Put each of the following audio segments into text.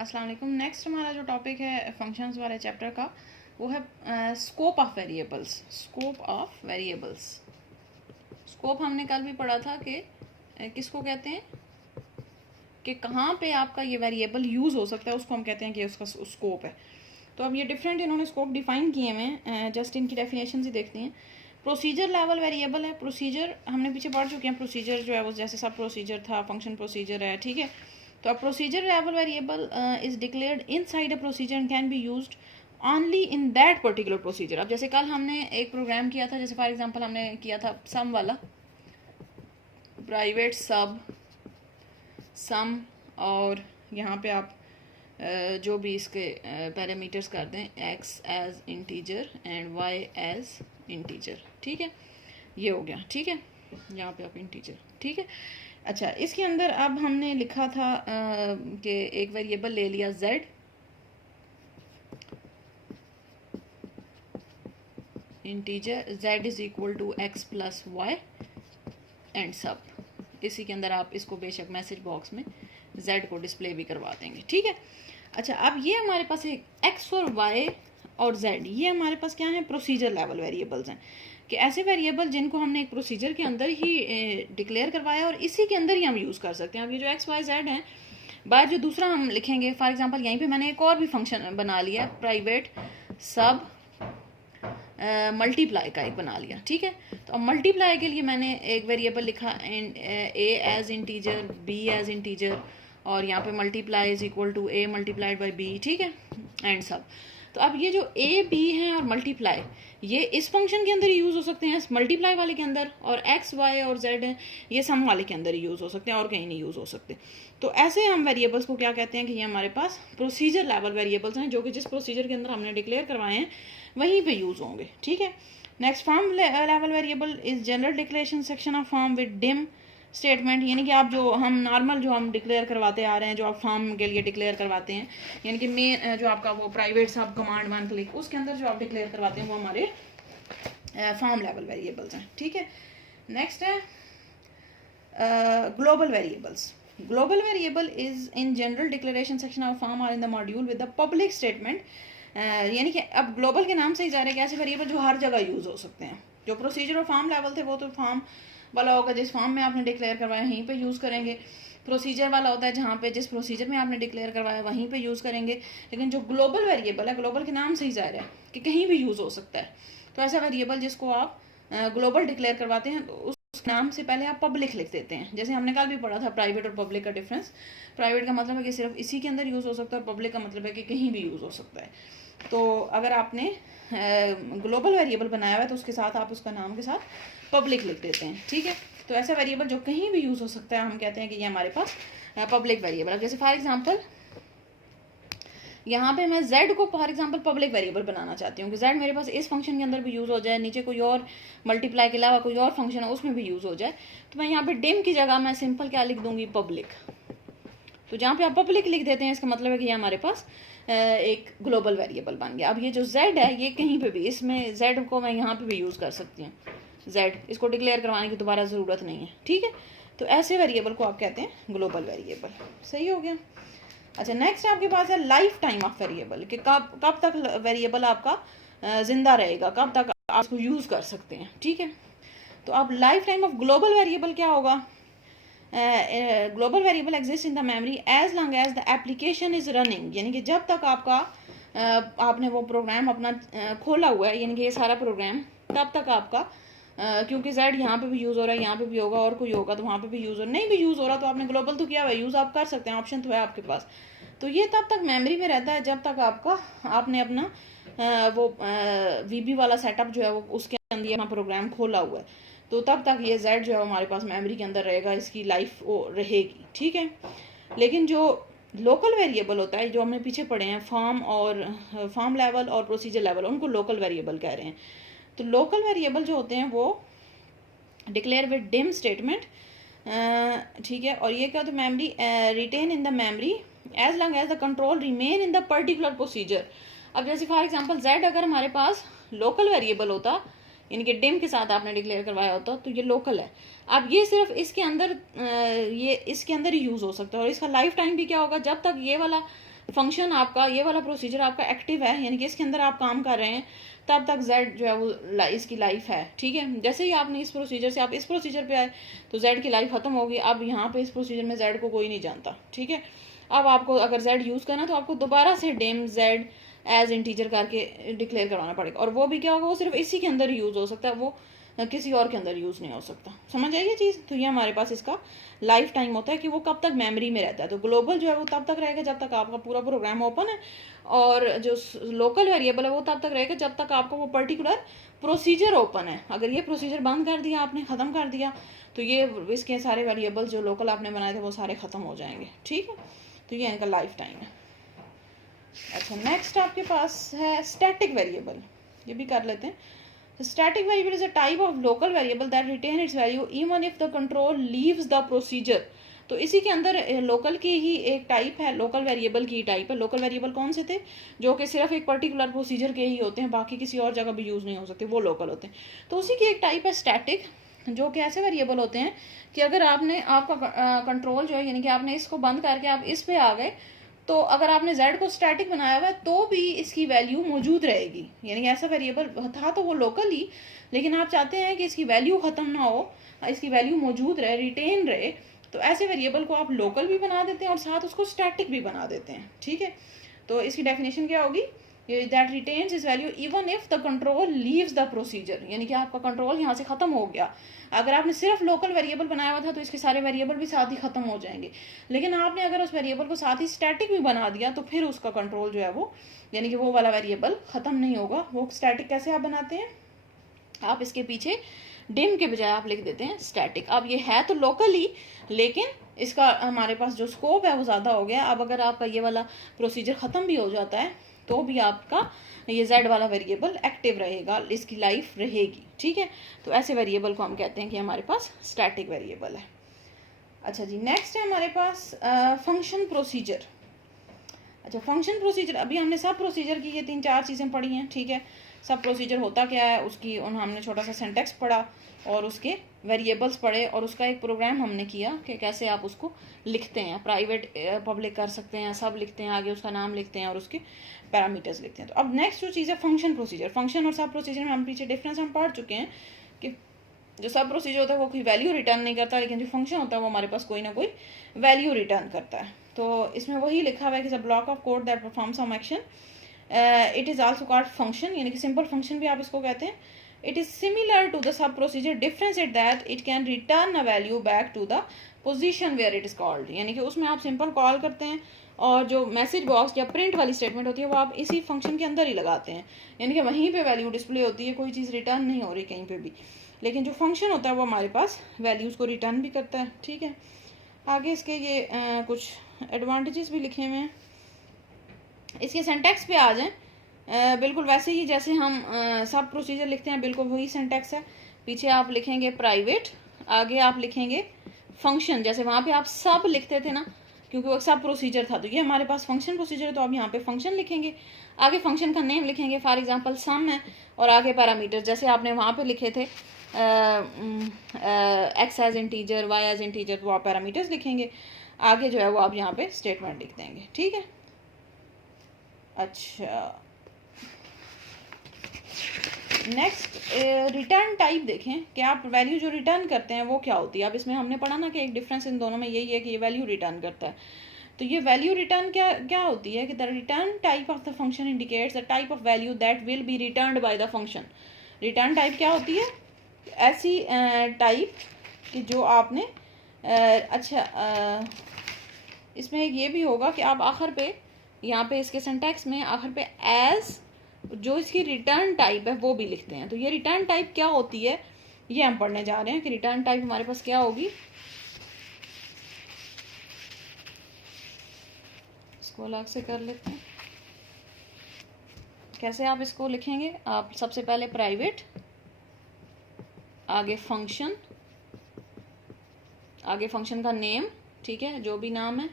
अस्सलाम वालेकुम। नेक्स्ट हमारा जो टॉपिक है फंक्शंस वाले चैप्टर का वो है scope of variables. Scope of variables, scope हमने कल भी पढ़ा था कि किसको कहते हैं कि कहाँ पे आपका ये वेरिएबल यूज़ हो सकता है, उसको हम कहते हैं कि उसका स्कोप है। तो अब ये डिफरेंट इन्होंने स्कोप डिफाइन किए हुए हैं, जस्ट इनकी डेफिनेशन ही देखते हैं। प्रोसीजर लेवल वेरिएबल है। प्रोसीजर हमने पीछे पढ़ चुके हैं, प्रोसीजर जो है वो जैसे सब प्रोसीजर था, फंक्शन प्रोसीजर है, ठीक है। तो अब procedure level variable is declared inside a procedure and can be used only in that particular procedure. अब जैसे कल हमने एक प्रोग्राम किया था, जैसे फॉर एग्जांपल हमने किया था सम वाला, प्राइवेट सब सम, और यहाँ पे आप जो भी इसके पैरामीटर्स कर दें, x as integer and y as integer, ठीक है, ये हो गया, ठीक है, यहाँ पे आप इंटीजर, ठीक है। अच्छा, इसके अंदर अब हमने लिखा था कि एक वेरिएबल ले लिया z, integer z is equal to x plus y and sub. इसी के अंदर आप इसको बेशक मैसेज बॉक्स में z को डिस्प्ले भी करवा देंगे, ठीक है। अच्छा, अब ये हमारे पास एक x और y और z, ये हमारे पास क्या है, प्रोसीजर लेवल वेरिएबल्स हैं, कि ऐसे वेरिएबल जिनको हमने एक प्रोसीजर के अंदर ही डिक्लेयर करवाया और इसी के अंदर ही हम यूज़ कर सकते हैं। अब ये जो x y z हैं, बाहर जो दूसरा हम लिखेंगे, फॉर एग्जांपल यहीं पे मैंने एक और भी फंक्शन बना लिया, प्राइवेट सब मल्टीप्लाई का एक बना लिया, ठीक है। तो अब मल्टीप्लाई के लिए मैंने एक वेरिएबल लिखा a as integer, b as integer, और यहाँ पे multiply is equal to a multiplied by b, ठीक है, एंड सब। तो अब ये जो a b है और मल्टीप्लाई, ये इस फंक्शन के अंदर यूज़ हो सकते हैं, मल्टीप्लाई वाले के अंदर, और x y और z है ये सम वाले के अंदर ही यूज़ हो सकते हैं, और कहीं नहीं यूज़ हो सकते। तो ऐसे हम वेरिएबल्स को क्या कहते हैं कि ये हमारे पास प्रोसीजर लेवल वेरिएबल्स हैं, जो कि जिस प्रोसीजर के अंदर हमने डिक्लेयर करवाए हैं वहीं पे यूज़ होंगे, ठीक है। Next, form level variable is general declaration section of form with dim statement, यानी कि आप जो हम नॉर्मल जो हम डिक्लेयर करवाते आ रहे हैं, जो आप फॉर्म के लिए डिक्लेयर करवाते हैं, यानी कि मेन जो आपका वो प्राइवेट सब कमांड वन क्लिक, उसके अंदर जो आप डिक्लेयर करवाते हैं वो हमारे फॉर्म लेवल वेरिएबल्स हैं, ठीक है। नेक्स्ट है global variables. Global variable is in general declaration section of form और in the module with the public statement, यानी कि अब ग्लोबल के नाम से ही जा रहे हैं कि ऐसे वेरिएबल जो हर जगह यूज़ हो सकते हैं। जो प्रोसीजर और फॉर्म लेवल थे वो तो फॉर्म वाला होगा, जिस फॉर्म में आपने डिक्लेयर करवाया वहीं पे यूज़ करेंगे। प्रोसीजर वाला होता है जहाँ पे जिस प्रोसीजर में आपने डिक्लेयर करवाया वहीं पे यूज़ करेंगे। लेकिन जो ग्लोबल वेरिएबल है, ग्लोबल के नाम से ही जा रहा है कि कहीं भी यूज़ हो सकता है। तो ऐसा वेरिएबल जिसको आप ग्लोबल डिक्लेयर करवाते हैं तो उस नाम से पहले आप पब्लिक लिख देते हैं। जैसे हमने कल भी पढ़ा था प्राइवेट और पब्लिक का डिफरेंस। प्राइवेट का मतलब है कि सिर्फ इसी के अंदर यूज़ हो सकता है, पब्लिक का मतलब है कि कहीं भी यूज़ हो सकता है। तो अगर आपने ग्लोबल वेरिएबल बनाया हुआ है तो उसके साथ आप उसका नाम के साथ पब्लिक लिख देते हैं, ठीक है। तो ऐसा वेरिएबल जो कहीं भी यूज़ हो सकता है हम कहते हैं कि ये हमारे पास पब्लिक वेरिएबल है। जैसे फॉर एग्जांपल यहाँ पे मैं z को फॉर एग्जांपल पब्लिक वेरिएबल बनाना चाहती हूँ कि z मेरे पास इस फंक्शन के अंदर भी यूज़ हो जाए, नीचे कोई और मल्टीप्लाई के अलावा कोई और फंक्शन है उसमें भी यूज़ हो जाए, तो मैं यहाँ पे डिम की जगह मैं सिंपल क्या लिख दूंगी, पब्लिक। तो जहाँ पे आप पब्लिक लिख देते हैं इसका मतलब है कि ये हमारे पास एक ग्लोबल वेरिएबल बन गया। अब ये जो z है ये कहीं पे भी, इसमें z को मैं यहाँ पे भी यूज़ कर सकती हूँ, z इसको डिक्लेयर करवाने की दोबारा ज़रूरत नहीं है, ठीक है। तो ऐसे वेरिएबल को आप कहते हैं ग्लोबल वेरिएबल, सही हो गया। अच्छा, नेक्स्ट आपके पास है लाइफ टाइम ऑफ वेरिएबल, कि कब तक वेरिएबल आपका जिंदा रहेगा, कब तक आप इसको यूज़ कर सकते हैं, ठीक है। तो अब lifetime of global variable क्या होगा, global variable exist in the memory as long as the application is running, यानी कि जब तक आपका आपने वो प्रोग्राम अपना खोला हुआ है, यानी कि ये सारा प्रोग्राम, तब तक आपका क्योंकि z यहाँ पे भी यूज़ हो रहा है, यहाँ पे भी होगा, और कोई होगा तो वहाँ पे भी यूज़ हो, नहीं भी यूज़ हो रहा तो आपने ग्लोबल तो किया हुआ है, यूज़ आप कर सकते हैं, ऑप्शन तो है आपके पास। तो ये तब तक मेमोरी में रहता है जब तक आपने अपना वो वीबी वाला सेटअप जो है वो उसके अंदर अपना प्रोग्राम खोला हुआ है, तो तब तक ये z जो है हमारे पास मेमोरी के अंदर रहेगा, इसकी लाइफ वो रहेगी, ठीक है। लेकिन जो लोकल वेरिएबल होता है, जो हमने पीछे पढ़े हैं फॉर्म लेवल और प्रोसीजर लेवल, उनको लोकल वेरिएबल कह रहे हैं। तो लोकल वेरिएबल जो होते हैं वो डिक्लेयर विद डिम स्टेटमेंट, ठीक है, और ये क्या, तो memory retain in the memory as long as the control remain in the particular procedure. अब जैसे फॉर एग्जांपल z अगर हमारे पास लोकल वेरिएबल होता यानी कि डिम के साथ आपने डिक्लेयर करवाया होता तो ये लोकल है। अब ये सिर्फ इसके अंदर ये इसके अंदर ही यूज़ हो सकता है, और इसका लाइफ टाइम भी क्या होगा, जब तक ये वाला फंक्शन आपका, ये वाला प्रोसीजर आपका एक्टिव है, यानी कि इसके अंदर आप काम कर रहे हैं, तब तक जेड जो है वो इसकी लाइफ है। ठीक है, जैसे ही आपने इस प्रोसीजर से आप इस प्रोसीजर पे आए तो जेड की लाइफ खत्म होगी। अब यहाँ पे इस प्रोसीजर में जेड को कोई नहीं जानता। ठीक है, अब आपको अगर जेड यूज़ करना तो आपको दोबारा से डिम जेड एज इंटीजर करके डिक्लेयर करवाना पड़ेगा, और वो भी क्या होगा, वो सिर्फ इसी के अंदर यूज़ हो सकता है, वो किसी और के अंदर यूज़ नहीं हो सकता। समझ आई ये चीज़? तो ये हमारे पास इसका लाइफ टाइम होता है कि वो कब तक मेमोरी में रहता है। तो ग्लोबल जो है वो तब तक रहेगा जब तक आपका पूरा प्रोग्राम ओपन है, और जो लोकल वेरिएबल है वो तब तक रहेगा जब तक आपका वो पर्टिकुलर प्रोसीजर ओपन है। अगर ये प्रोसीजर बंद कर दिया आपने, ख़त्म कर दिया, तो ये इसके सारे वेरिएबल जो लोकल आपने बनाए थे वो सारे ख़त्म हो जाएंगे। ठीक है, तो ये इनका लाइफ टाइम है। अच्छा, नेक्स्ट आपके पास है स्टैटिक वेरिएबल, ये भी कर लेते हैं। Static variable is a type of local variable that retain its value even if the control leaves the procedure। तो इसी के अंदर लोकल की ही एक टाइप है, लोकल वेरिएबल की टाइप है। लोकल वेरिएबल कौन से थे, जो कि सिर्फ एक पर्टिकुलर प्रोसीजर के ही होते हैं, बाकी किसी और जगह भी यूज़ नहीं हो सकते, वो लोकल होते हैं। तो उसी की एक टाइप है स्टैटिक, जो कि ऐसे वेरिएबल होते हैं कि अगर आपने आपका कंट्रोल जो है, यानी कि आपने इसको बंद करके आप इस पे आ गए, तो अगर आपने z को स्टैटिक बनाया हुआ है तो भी इसकी वैल्यू मौजूद रहेगी। यानी ऐसा वेरिएबल था तो वो लोकल ही, लेकिन आप चाहते हैं कि इसकी वैल्यू ख़त्म ना हो, इसकी वैल्यू मौजूद रहे, रिटेन रहे, तो ऐसे वेरिएबल को आप लोकल भी बना देते हैं और साथ उसको स्टैटिक भी बना देते हैं। ठीक है, तो इसकी डेफिनेशन क्या होगी, that retains is value even if the control leaves the procedure. यानी कि आपका कंट्रोल यहाँ से ख़त्म हो गया। अगर आपने सिर्फ लोकल वेरिएबल बनाया हुआ था तो इसके सारे वेरिएबल भी साथ ही ख़त्म हो जाएंगे, लेकिन आपने अगर उस वेरिएबल को साथ ही स्टैटिक भी बना दिया तो फिर उसका कंट्रोल जो है वो, यानी कि वो वाला वेरिएबल ख़त्म नहीं होगा। वो स्टैटिक कैसे आप बनाते हैं, आप इसके पीछे डिम के बजाय आप लिख देते हैं स्टैटिक। अब ये है तो लोकल ही, लेकिन इसका हमारे पास जो स्कोप है वो ज़्यादा हो गया। अब अगर आपका ये वाला प्रोसीजर ख़त्म भी हो जाता है तो भी आपका ये z वाला वेरिएबल एक्टिव रहेगा, इसकी लाइफ रहेगी। ठीक है, तो ऐसे वेरिएबल को हम कहते हैं कि हमारे पास स्टैटिक वेरिएबल है। अच्छा जी, नेक्स्ट है हमारे पास फंक्शन प्रोसीजर। अच्छा, फंक्शन प्रोसीजर, अभी हमने सब प्रोसीजर की ये 3-4 चीज़ें पढ़ी हैं। ठीक है, सब प्रोसीजर होता क्या है उसकी हमने छोटा सा सिंटेक्स पढ़ा, और उसके वेरिएबल्स पढ़े, और उसका एक प्रोग्राम हमने किया कि कैसे आप उसको लिखते हैं, प्राइवेट पब्लिक कर सकते हैं, सब लिखते हैं, आगे उसका नाम लिखते हैं और उसके पैरामीटर्स लिखते हैं। तो अब नेक्स्ट जो चीज़ है फंक्शन प्रोसीजर। फंक्शन और सब प्रोसीजर में हम पीछे डिफरेंस हम पढ़ चुके हैं कि जो सब प्रोसीजर होता है वो कोई वैल्यू रिटर्न नहीं करता, लेकिन जो फंक्शन होता है वो हमारे पास कोई ना कोई वैल्यू रिटर्न करता है। तो इसमें वही लिखा हुआ है कि block of code that perform some action, it is also called function, यानी कि सिंपल फंक्शन भी आप इसको कहते हैं। It is similar to the sub procedure, difference it that it can return a value back to the position where it is called. यानी कि उसमें आप सिंपल कॉल करते हैं, और जो मैसेज बॉक्स या प्रिंट वाली स्टेटमेंट होती है वो आप इसी फंक्शन के अंदर ही लगाते हैं, यानी कि वहीं पे वैल्यू डिस्प्ले होती है, कोई चीज़ रिटर्न नहीं हो रही कहीं पे भी। लेकिन जो फंक्शन होता है वो हमारे पास वैल्यूज़ को रिटर्न भी करता है। ठीक है, आगे इसके ये कुछ एडवांटेजेस भी लिखे हुए हैं। इसके सिंटैक्स पे आ जाएं, बिल्कुल वैसे ही जैसे हम सब प्रोसीजर लिखते हैं, बिल्कुल वही सिंटैक्स है। पीछे आप लिखेंगे प्राइवेट, आगे आप लिखेंगे फंक्शन, जैसे वहाँ पे आप सब लिखते थे ना, क्योंकि वो सब प्रोसीजर था, तो ये हमारे पास फंक्शन प्रोसीजर है, तो आप यहाँ पे फंक्शन लिखेंगे, आगे फंक्शन का नेम लिखेंगे, फॉर एग्जांपल सम है, और आगे पैरामीटर जैसे आपने वहाँ पे लिखे थे x as integer, Y as integer, तो आप पैरामीटर्स लिखेंगे, आगे जो है वो आप यहाँ पे स्टेटमेंट लिख देंगे। ठीक है, अच्छा नेक्स्ट रिटर्न टाइप देखें कि आप वैल्यू जो रिटर्न करते हैं वो क्या होती है। अब इसमें हमने पढ़ा ना कि एक डिफरेंस इन दोनों में यही है कि ये वैल्यू रिटर्न करता है। तो ये वैल्यू रिटर्न क्या होती है कि the return type of the function indicates the type of value that will be returned by the function. Return type क्या होती है, ऐसी टाइप कि जो आपने इसमें ये भी होगा कि आप आखिर पे यहाँ पे इसके सिंटैक्स में आखिर पे एज जो इसकी रिटर्न टाइप है वो भी लिखते हैं। तो ये रिटर्न टाइप क्या होती है ये हम पढ़ने जा रहे हैं कि रिटर्न टाइप हमारे पास क्या होगी। इसको अलग से कर लेते हैं, कैसे आप इसको लिखेंगे। आप सबसे पहले प्राइवेट, आगे फंक्शन, आगे फंक्शन का नेम, ठीक है, जो भी नाम है,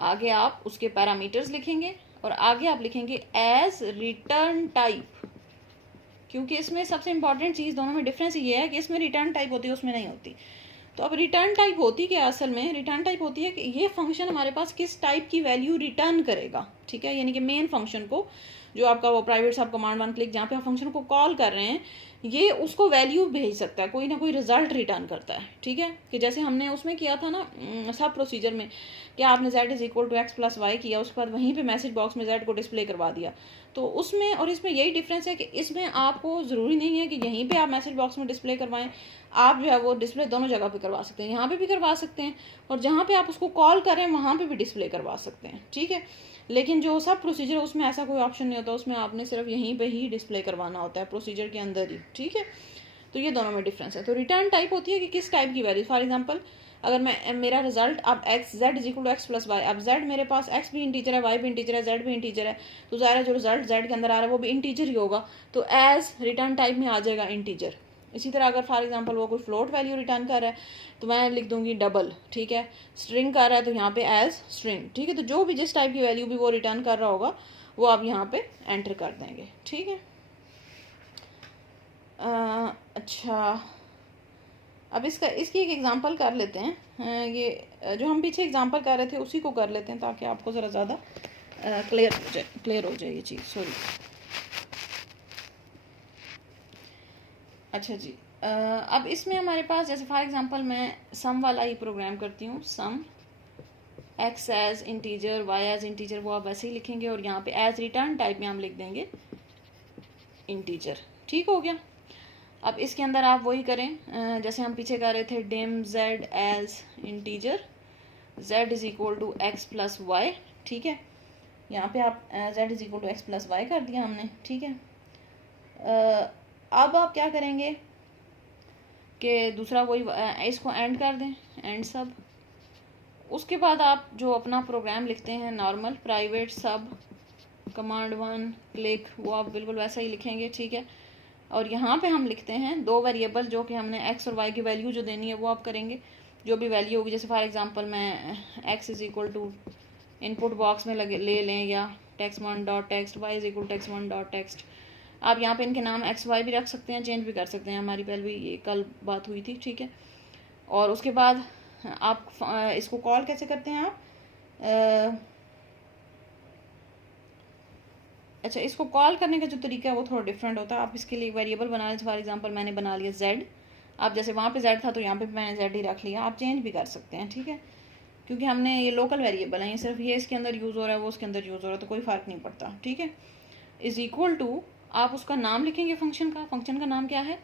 आगे आप उसके पैरामीटर्स लिखेंगे और आगे आप लिखेंगे एज रिटर्न टाइप। क्योंकि इसमें सबसे इंपॉर्टेंट चीज़ दोनों में डिफरेंस ये है कि इसमें रिटर्न टाइप होती है, उसमें नहीं होती। तो अब रिटर्न टाइप होती क्या असल में, रिटर्न टाइप होती है कि ये फंक्शन हमारे पास किस टाइप की वैल्यू रिटर्न करेगा, ठीक है। यानी कि मेन फंक्शन को, जो आपका वो प्राइवेट सब कमांड वन क्लिक जहाँ पे आप फंक्शन को कॉल कर रहे हैं, ये उसको वैल्यू भेज सकता है, कोई ना कोई रिजल्ट रिटर्न करता है, ठीक है। कि जैसे हमने उसमें किया था ना सब प्रोसीजर में, कि आपने z is equal to x plus y किया, उसके बाद वहीं पे मैसेज बॉक्स में z को डिस्प्ले करवा दिया। तो उसमें और इसमें यही डिफरेंस है कि इसमें आपको ज़रूरी नहीं है कि यहीं पे आप मैसेज बॉक्स में डिस्प्ले करवाएं, आप जो है वो डिस्प्ले दोनों जगह पे करवा सकते हैं, यहाँ पे भी करवा सकते हैं और जहाँ पे आप उसको कॉल करें वहाँ पे भी डिस्प्ले करवा सकते हैं, ठीक है। लेकिन जो सब प्रोसीजर है उसमें ऐसा कोई ऑप्शन नहीं होता, उसमें आपने सिर्फ यहीं पे ही डिस्प्ले करवाना होता है, प्रोसीजर के अंदर ही, ठीक है। तो ये दोनों में डिफरेंस है। तो रिटर्न टाइप होती है कि किस टाइप की वैल्यू, फॉर एग्जांपल अगर मैं मेरा रिजल्ट अब x z is equal to x plus y, अब जेड मेरे पास एक्स भी इंटीजर है, वाई भी इंटीजर है, जेड भी इंटीजर है, तो ज़ाहिर है जो रिजल्ट जेड के अंदर आ रहा है वो भी इंटीजर ही होगा, तो एज रिटर्न टाइप में आ जाएगा इंटीजर। इसी तरह अगर फॉर एग्जांपल वो कोई फ्लोट वैल्यू रिटर्न कर रहा है तो मैं लिख दूंगी डबल, ठीक है। स्ट्रिंग कर रहा है तो यहाँ पे एज स्ट्रिंग, ठीक है। तो जो भी जिस टाइप की वैल्यू भी वो रिटर्न कर रहा होगा वो आप यहाँ पे एंटर कर देंगे, ठीक है। अच्छा, अब इसकी एक एग्जांपल कर लेते हैं। ये जो हम पीछे एग्जांपल कर रहे थे उसी को कर लेते हैं ताकि आपको ज़रा ज़्यादा क्लियर हो जाए ये चीज़। सॉरी, अच्छा जी। अब इसमें हमारे पास जैसे फॉर एग्जांपल मैं सम वाला ही प्रोग्राम करती हूँ, sum X as integer Y as integer, वो आप वैसे ही लिखेंगे और यहाँ पे एज रिटर्न टाइप में हम लिख देंगे इंटीजर, ठीक हो गया। अब इसके अंदर आप वही करें जैसे हम पीछे कर रहे थे, dim z as integer, z is equal to x plus y, ठीक है। यहाँ पे आप z is equal to x plus y कर दिया हमने, ठीक है। अब आप क्या करेंगे कि दूसरा वही इसको एंड कर दें, एंड सब। उसके बाद आप जो अपना प्रोग्राम लिखते हैं नॉर्मल प्राइवेट सब कमांड वन क्लिक, वो आप बिल्कुल वैसा ही लिखेंगे, ठीक है। और यहाँ पे हम लिखते हैं दो वेरिएबल जो कि हमने एक्स और वाई की वैल्यू जो देनी है वो आप करेंगे, जो भी वैल्यू होगी। जैसे फॉर एग्जांपल मैं x is equal to input box में ले लें या text one dot text, y is equal text one dot text. आप यहाँ पे इनके नाम एक्स वाई भी रख सकते हैं, चेंज भी कर सकते हैं, हमारी पहले भी ये कल बात हुई थी, ठीक है। और उसके बाद आप इसको कॉल कैसे करते हैं आप अच्छा, इसको कॉल करने का जो तरीका है वो थोड़ा डिफरेंट होता है। आप इसके लिए वेरिएबल बना लें, फॉर एग्जांपल मैंने बना लिया जेड, आप जैसे वहाँ पे जेड था तो यहाँ पे मैंने जेड ही रख लिया, आप चेंज भी कर सकते हैं, ठीक है। क्योंकि हमने ये लोकल वेरिएबल है, ये सिर्फ ये इसके अंदर यूज़ हो रहा है वो उसके अंदर यूज़ हो रहा है, तो कोई फ़र्क नहीं पड़ता, ठीक है। इज इक्वल टू आप उसका नाम लिखेंगे फंक्शन का, फंक्शन का नाम क्या है,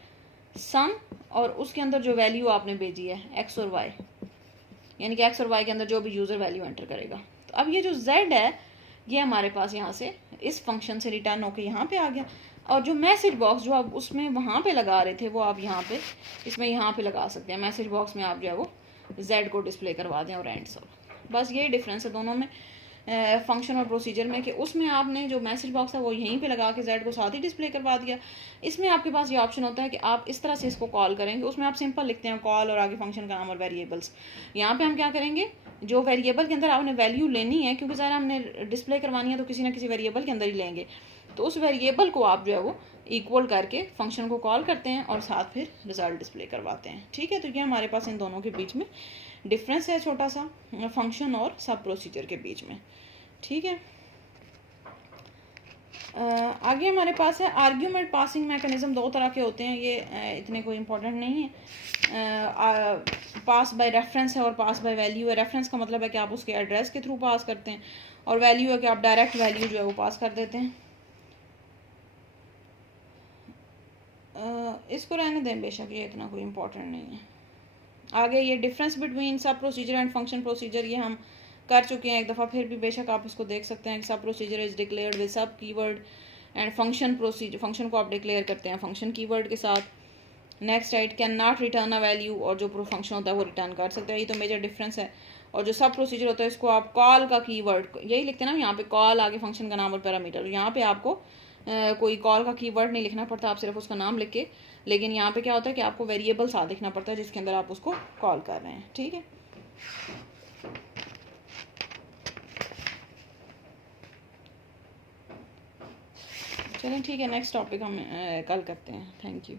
सम, और उसके अंदर जो वैल्यू आपने भेजी है एक्स और वाई, यानी कि एक्स और वाई के अंदर जो भी यूज़र वैल्यू एंटर करेगा। तो अब ये जो जेड है ये हमारे पास यहाँ से इस फंक्शन से रिटर्न होकर यहाँ पे आ गया, और जो मैसेज बॉक्स जो आप उसमें वहाँ पे लगा रहे थे वो आप यहाँ पे इसमें यहाँ पे लगा सकते हैं, मैसेज बॉक्स में आप जो है वो जेड को डिस्प्ले करवा दें और एंड सब। बस यही डिफरेंस है दोनों में, फंक्शन और प्रोसीजर में, कि उसमें आपने जो मैसेज बॉक्स है वो यहीं पे लगा के जेड को साथ ही डिस्प्ले करवा दिया। इसमें आपके पास ये ऑप्शन होता है कि आप इस तरह से इसको कॉल करेंगे, उसमें आप सिंपल लिखते हैं कॉल और आगे फंक्शन का नाम और वेरिएबल्स। यहाँ पे हम क्या करेंगे, जो वेरिएबल के अंदर आपने वैल्यू लेनी है, क्योंकि ज़रा हमने डिस्प्ले करवानी है तो किसी ना किसी वेरिएबल के अंदर ही लेंगे, तो उस वेरिएबल को आप जो है वो इक्वल करके फंक्शन को कॉल करते हैं और साथ फिर रिजल्ट डिस्प्ले करवाते हैं, ठीक है। तो ये हमारे पास इन दोनों के बीच में डिफरेंस है छोटा सा, फंक्शन और सब प्रोसीजर के बीच में, ठीक है। आगे हमारे पास है आर्ग्यूमेंट पासिंग मैकेनिज्म, दो तरह के होते हैं, ये इतने कोई इंपॉर्टेंट नहीं है। पास बाय रेफरेंस है और पास बाय वैल्यू है। रेफरेंस का मतलब है कि आप उसके एड्रेस के थ्रू पास करते हैं, और वैल्यू है कि आप डायरेक्ट वैल्यू जो है वो पास कर देते हैं। इसको रहने दें बेशक, ये इतना कोई इंपॉर्टेंट नहीं है। आगे ये डिफरेंस बिटवीन सब प्रोसीजर एंड फंक्शन प्रोसीजर, ये हम कर चुके हैं एक दफ़ा, फिर भी बेशक आप इसको देख सकते हैं कि सब प्रोसीजर इज डिक्लेयर्ड विद सब keyword and function procedure, function को आप डिक्लेयर करते हैं फंक्शन कीवर्ड के साथ। Next right can not return a value, और जो फंक्शन होता है वो रिटर्न कर सकता है, ये तो मेजर डिफरेंस है। और जो सब प्रोसीजर होता है इसको आप कॉल का कीवर्ड यही लिखते हैं ना, यहाँ पे कॉल आगे फंक्शन का नाम और पैरामीटर, यहाँ पे आपको कोई कॉल का कीवर्ड नहीं लिखना पड़ता, आप सिर्फ उसका नाम लिख के, लेकिन यहाँ पे क्या होता है कि आपको वेरिएबल साथ लिखना पड़ता है जिसके अंदर आप उसको कॉल कर रहे हैं, ठीक है। चलें ठीक है, नेक्स्ट टॉपिक हम कल करते हैं। Thank you.